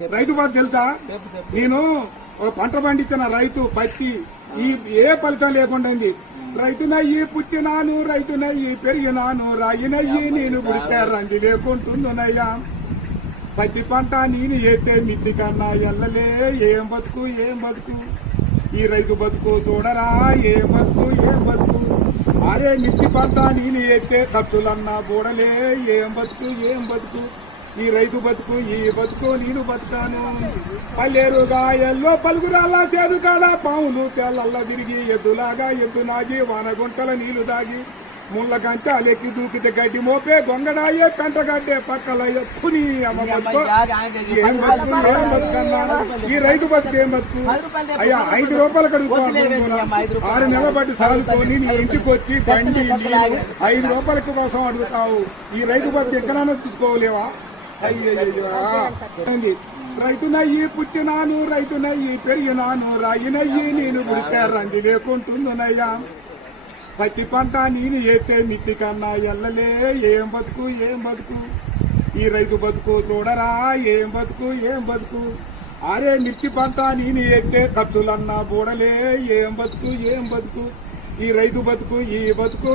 రైతు బాధ తెలుసా? నేను ఒక పంట పండించిన రైతు పత్తి ఏ ఫలితం లేకుండా రైతునయ్యి పుట్టినాను, రైతునయ్యి పెరిగినాను, రాయినయ్యి నేను పుడితే రంది లేకుంటుందనయ్యా. పత్తి పంట నేను ఏతే మిత్తి కన్నా ఎల్లలే. ఏం బతుకు ఏం బతుకు ఈ రైతు బతుకు చూడరా, ఏం బతుకు ఏం బతుకు. అరే మిత్తి పంట నేను ఏతే ఖర్చులన్నా బూడలే. ఏం బతుకు ఏం బతుకు ఈ రైతు బతుకు, ఈ బతుకు నేను బతుకాను. పల్లెరుగా ఎల్లో పలుగురాలా చేరుకాడ పాములు తెల్లల్లా తిరిగి ఎద్దులాగా ఎద్దు నాగి వానగుంటల నీళ్లు దాగి ముళ్ళ కంచాలెక్కి దూకితే గడ్డి మోపే గొంగడాయే పెంటగడ్డే పక్కల ఎత్తుని అమ్మ బతుకు. ఏం బతుకు ఏం బతుకన్నా ఈ రైతు బతుకు ఏం బతుకు. అయ్యా 5 రూపాయలు కడుగుతాను, 6 నెలల బట్టి సాదుకొని నీ ఇంటికి వచ్చి బండి 5 రూపాయల కోసం అడుగుతావు. ఈ రైతు బతుకు ఎక్కడైనా తీసుకోలేవా? రైతునయ్యి పుట్టినాను, రైతునయ్యి పెరిగినాను, రాయినయ్యి నేను పుడితే రంది లేకుంటుందనయ్యా. పత్తి పంట నేను ఏతే మిత్తి కన్నా ఎల్లలే. ఏం బతుకు ఏం బతుకు ఈ రైతు బతుకు చూడరా, ఏం బతుకు ఏం బతుకు. అరే మిర్చి పంట నేను ఏతే ఖర్చులన్నా బూడలే. ఏం బతుకు ఏం బతుకు ఈ రైతు బతుకు, ఈ బతుకు.